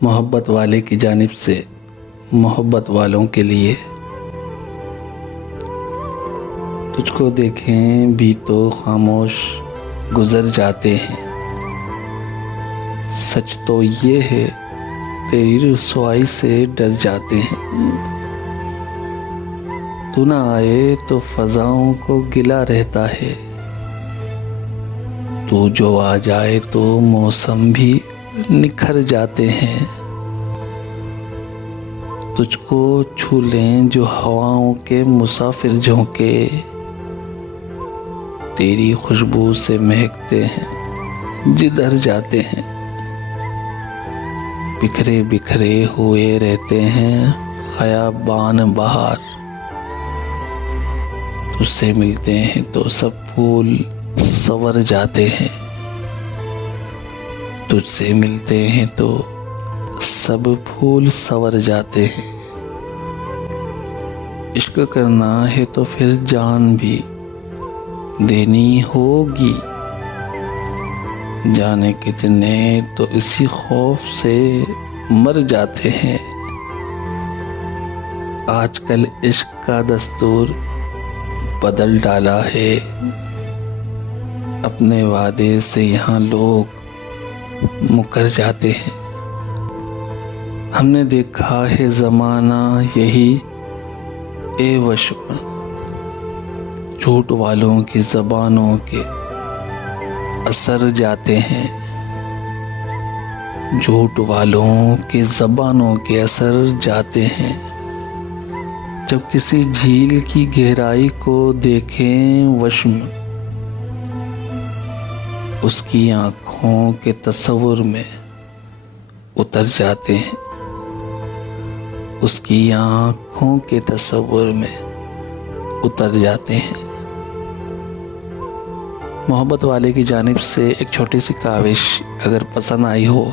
मोहब्बत वाले की जानिब से मोहब्बत वालों के लिए। तुझको देखें भी तो खामोश गुजर जाते हैं। सच तो ये है तेरी रुसवाई से डर जाते हैं। तू ना आए तो फ़ज़ाओं को गिला रहता है। तू जो आ जाए तो मौसम भी निखर जाते हैं। तुझको छू लें जो हवाओं के मुसाफिर झोंके, तेरी खुशबू से महकते हैं जिधर जाते हैं। बिखरे बिखरे हुए रहते हैं ख़याबान बहार, तुझसे मिलते हैं तो सब फूल संवर जाते हैं। तुझसे मिलते हैं तो सब फूल संवर जाते हैं। इश्क करना है तो फिर जान भी देनी होगी। जाने कितने तो इसी खौफ से मर जाते हैं। आजकल इश्क का दस्तूर बदल डाला है। अपने वादे से यहाँ लोग मुकर जाते हैं। हमने देखा है ज़माना यही एवश में, झूठ वालों की ज़बानों के असर जाते हैं। झूठ वालों की ज़बानों के असर जाते हैं। जब किसी झील की गहराई को देखें वश में, उसकी आँखों के तस्वुर में उतर जाते हैं। उसकी आँखों के तस्वुर में उतर जाते हैं। मोहब्बत वाले की जानिब से एक छोटी सी काविश अगर पसंद आई हो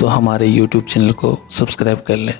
तो हमारे YouTube चैनल को सब्सक्राइब कर लें।